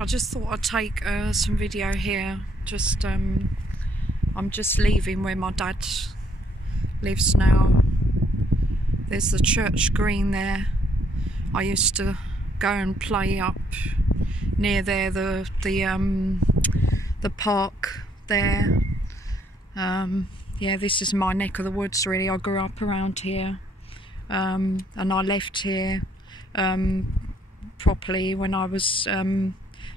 I just thought I'd take some video here. I'm just leaving where my dad lives now. There's the church green there. I used to go and play up near there, the park there. Yeah, this is my neck of the woods really. I grew up around here, and I left here properly when I was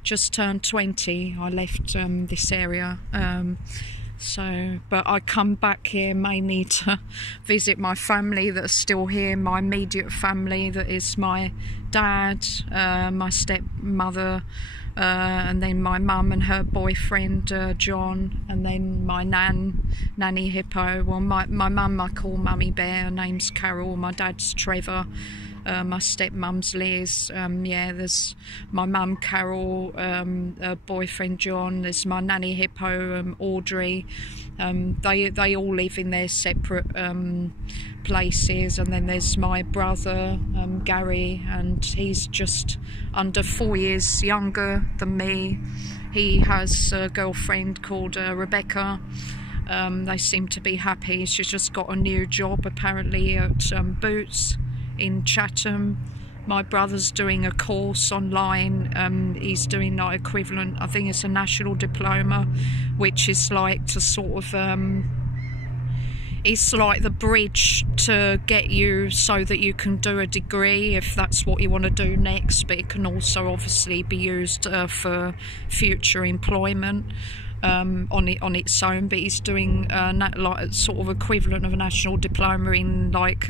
just turned 20. I left this area, but I come back here mainly to visit my family that are still here, my immediate family, that is my dad, my stepmother, and then my mum and her boyfriend John, and then my nanny Hippo. Well, my mum I call Mummy Bear, her name's Carol, my dad's Trevor. My stepmum's Liz. Yeah, there's my mum Carol, her boyfriend John. There's my nanny Hippo, Audrey. They all live in their separate places, and then there's my brother Gary, and he's just under 4 years younger than me. He has a girlfriend called Rebecca. They seem to be happy. She's just got a new job apparently at Boots in Chatham. My brother's doing a course online. He's doing like equivalent, I think it's a national diploma, which is like to sort of it's like the bridge to get you so that you can do a degree if that's what you want to do next, but it can also obviously be used for future employment on its own. But he's doing like sort of equivalent of a national diploma in like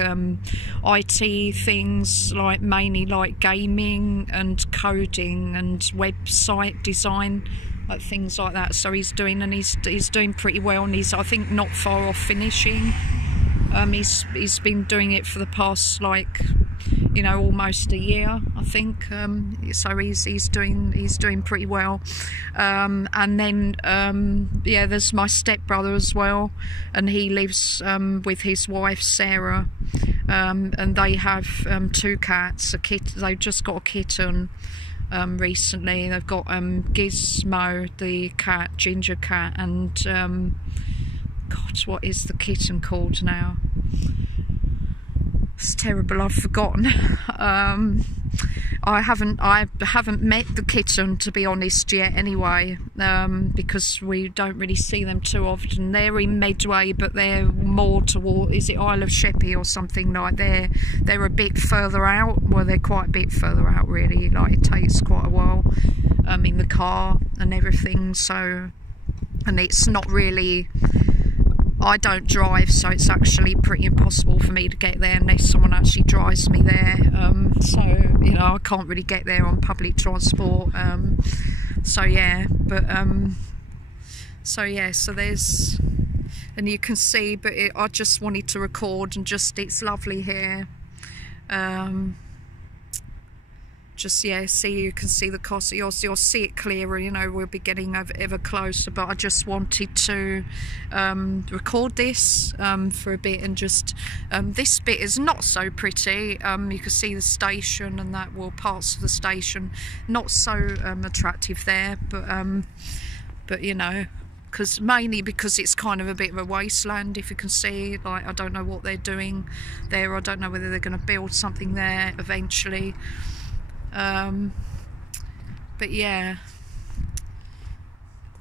IT things, like mainly like gaming and coding and website design, like things like that. So he's doing, and he's doing pretty well, and he's, I think, not far off finishing. He's been doing it for the past, like, you know, almost a year, I think. So he's doing pretty well. And then yeah, there's my stepbrother as well, and he lives with his wife Sarah, and they have 2 cats. They've just got a kitten recently. They've got Gizmo, the cat, ginger cat, and God, what is the kitten called now? It's terrible, I've forgotten. I haven't met the kitten, to be honest, yet anyway, because we don't really see them too often. They're in Medway, but they're more toward, is it Isle of Sheppey or something like that? They're a bit further out. Well, they're quite a bit further out really, like it takes quite a while in the car and everything. So, and it's not really, I don't drive, so it's actually pretty impossible for me to get there unless someone actually drives me there. So, you know, I can't really get there on public transport. So yeah, but so yeah, so there's, and you can see, but I just wanted to record, and just, it's lovely here. Just, yeah, you can see the cost. You'll see it clearer, you know, we'll be getting ever closer, but I just wanted to record this for a bit, and just this bit is not so pretty. You can see the station and that, well, parts of the station not so attractive there, but you know, mainly because it's kind of a bit of a wasteland. If you can see, like, I don't know what they're doing there. I don't know whether they're going to build something there eventually. But yeah,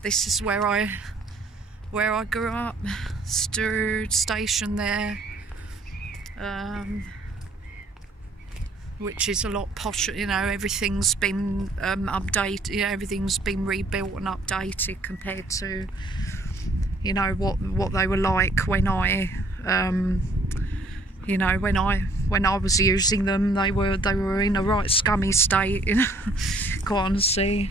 this is where I grew up. Strood station there, which is a lot posher, you know. Everything's been updated, you know, everything's been rebuilt and updated compared to, you know, what they were like when I you know, when I was using them. They were in a right scummy state, you know, quite honestly.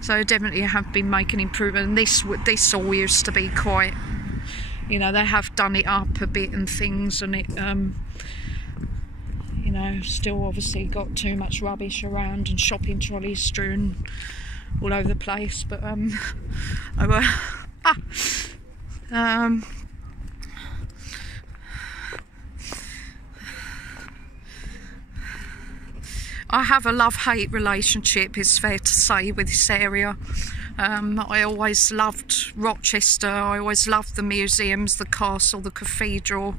So definitely have been making improvement. And this all used to be quite, you know, they have done it up a bit and things, and it you know, still obviously got too much rubbish around and shopping trolleys strewn all over the place. But I have a love-hate relationship, it's fair to say, with this area. I always loved Rochester, I always loved the museums, the castle, the cathedral,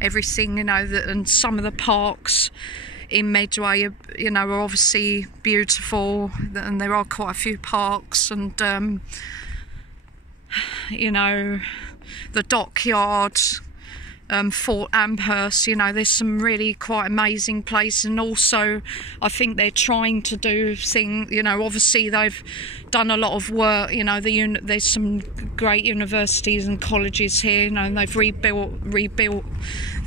everything, you know, and some of the parks in Medway, you know, are obviously beautiful, and there are quite a few parks, and you know, the dockyard, Fort Amherst, you know, there's some really quite amazing places. And also I think they're trying to do things, you know, obviously they've done a lot of work, you know, there's some great universities and colleges here, you know, and they've rebuilt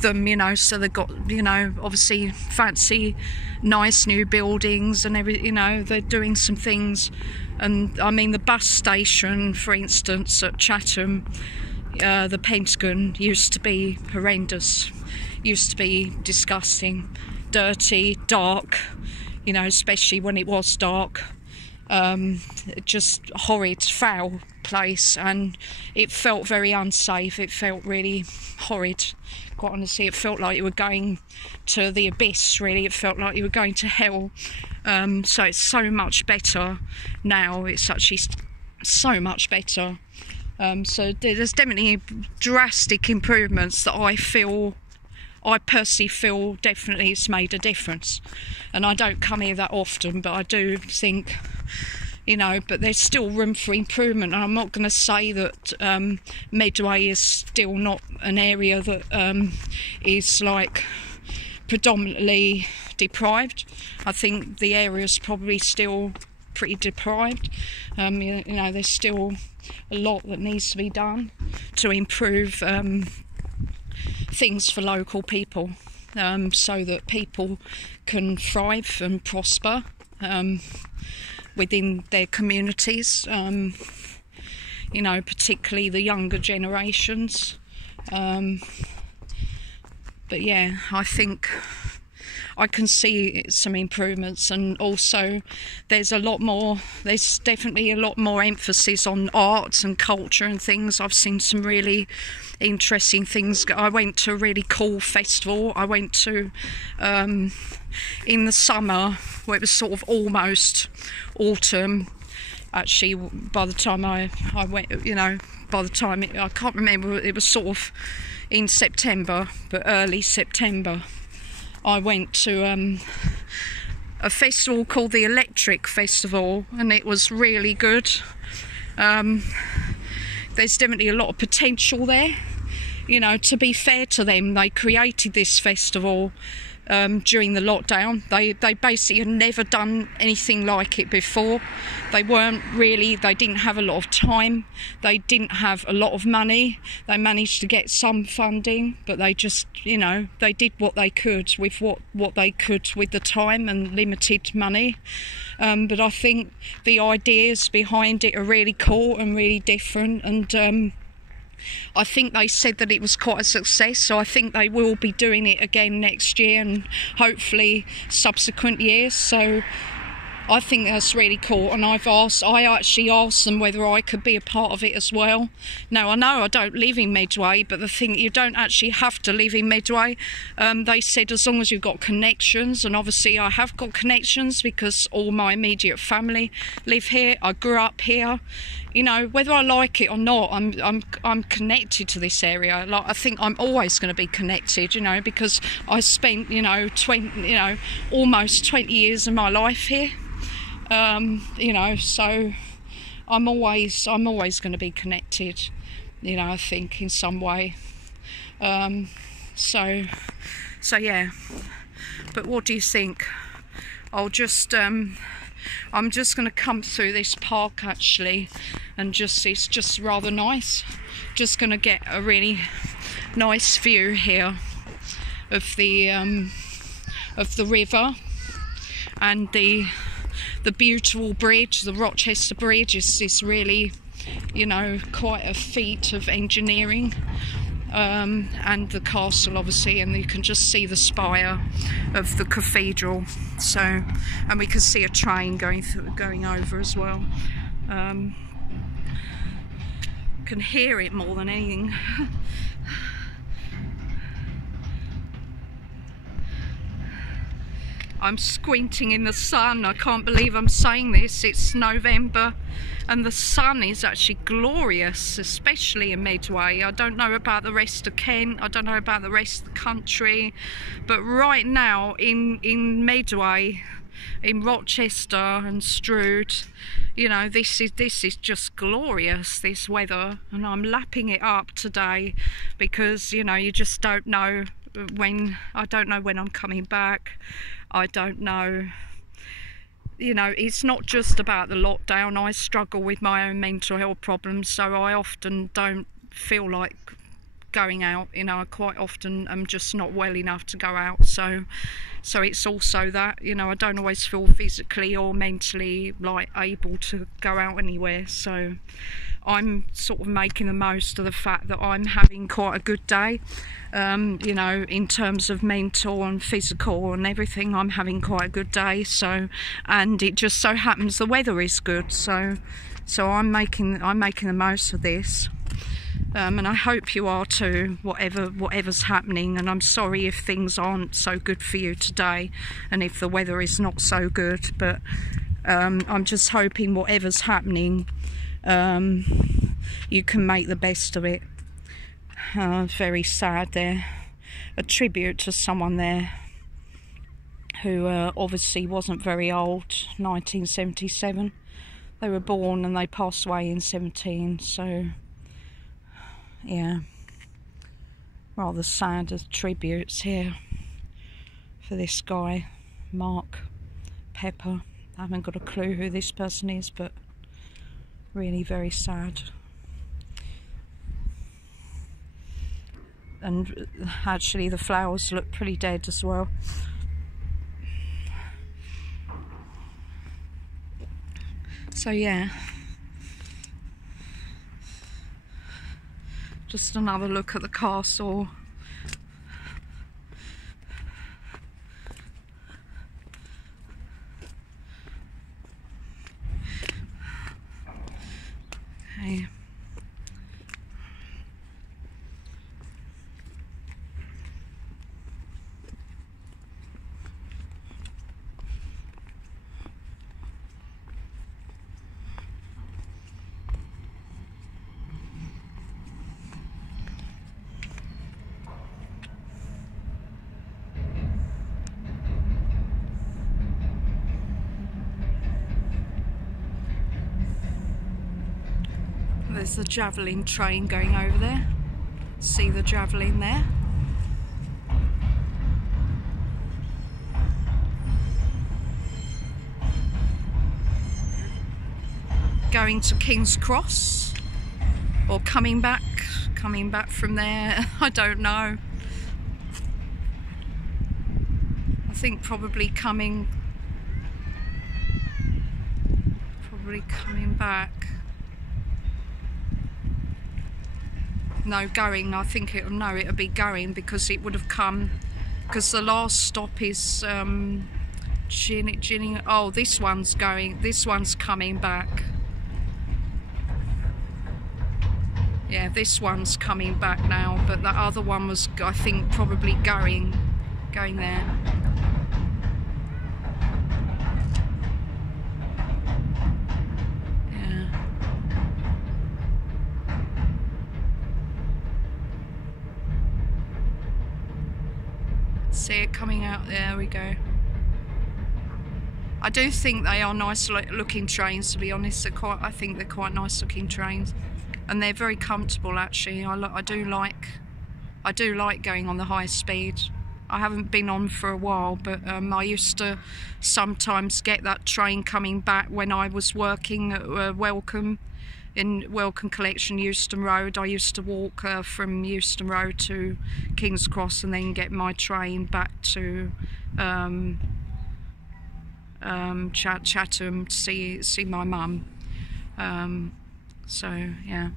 them, you know, so they've got, you know, obviously fancy nice new buildings and you know, they're doing some things. And I mean, the bus station, for instance, at Chatham, the Pentagon, used to be horrendous, used to be disgusting, dirty, dark, you know, especially when it was dark, just horrid, foul place, and it felt very unsafe, it felt really horrid, quite honestly. It felt like you were going to the abyss, really. It felt like you were going to hell. So it's so much better now, it's actually so much better. So there's definitely drastic improvements that I personally feel definitely it's made a difference. And I don't come here that often, but I do think, you know, but there's still room for improvement. And I'm not going to say that Medway is still not an area that is like predominantly deprived. I think the area's probably still pretty deprived. You know, there's still a lot that needs to be done to improve things for local people, so that people can thrive and prosper within their communities, you know, particularly the younger generations. But yeah, I think I can see some improvements, and also there's definitely a lot more emphasis on arts and culture and things. I've seen some really interesting things. I went to a really cool festival. I went to in the summer, where it was sort of almost autumn. Actually, by the time I went, you know, by the time I can't remember, it was sort of in September, but early September. I went to a festival called the Electric Festival, and it was really good. There's definitely a lot of potential there. You know, to be fair to them, they created this festival during the lockdown. They basically had never done anything like it before. They didn't have a lot of time, they didn't have a lot of money. They managed to get some funding, but they just, you know, they did what they could with what they could with the time and limited money. But I think the ideas behind it are really cool and really different, and I think they said that it was quite a success, so I think they will be doing it again next year and hopefully subsequent years. So I think that's really cool, and I actually asked them whether I could be a part of it as well. Now, I know I don't live in Medway, but the thing, you don't actually have to live in Medway. They said as long as you've got connections, and obviously I have got connections because all my immediate family live here. I grew up here. You know, whether I like it or not, I'm connected to this area. Like, I think I'm always going to be connected, you know, because I spent, you know, almost 20 years of my life here. You know, so I'm always going to be connected, you know, I think in some way. So yeah. But what do you think? I'm just going to come through this park actually, and it's just rather nice. Just going to get a really nice view here of the river, and the beautiful bridge. The Rochester Bridge is really, you know, quite a feat of engineering. And the castle, obviously, and you can just see the spire of the cathedral. So, and we can see a train going over as well. Can hear it more than anything. I'm squinting in the sun. I can't believe I'm saying this. It's November and the sun is actually glorious, especially in Medway. I don't know about the rest of Kent, I don't know about the rest of the country, but right now in Medway, in Rochester and Strood, you know, this is just glorious, this weather, and I'm lapping it up today because, you know, you just don't know when. I don't know when I'm coming back. I don't know, you know, it's not just about the lockdown. I struggle with my own mental health problems, so I often don't feel like going out, you know. I quite often am just not well enough to go out, so it's also that, you know, I don't always feel physically or mentally like able to go out anywhere. So I'm sort of making the most of the fact that I'm having quite a good day, you know, in terms of mental and physical and everything. I'm having quite a good day, so, and it just so happens the weather is good, so I'm making the most of this. And I hope you are too, whatever's happening. And I'm sorry if things aren't so good for you today and if the weather is not so good, but I'm just hoping whatever's happening, you can make the best of it. Very sad there. A tribute to someone there who obviously wasn't very old, 1977. They were born and they passed away in 17, so yeah, rather sad as tributes here for this guy, Mark Pepper. I haven't got a clue who this person is, but really very sad. And actually the flowers look pretty dead as well. So yeah, just another look at the castle. Okay. There's the javelin train going over there. See the javelin there? Going to King's Cross, or coming back from there. I don't know. I think probably coming back. No, going. I think it'll be going, because it would have come, because the last stop is Ginning. Oh, this one's going. This one's coming back. Yeah, this one's coming back now, but the other one was, I think, probably going there. See it coming out. There we go. I do think they are nice looking trains, to be honest. I think they're quite nice looking trains, and they're very comfortable actually. I do like going on the high speed. I haven't been on for a while, but I used to sometimes get that train coming back when I was working at Welcome, in Welcome Collection, Euston Road. I used to walk from Euston Road to King's Cross and then get my train back to Chatham to see my mum. So yeah.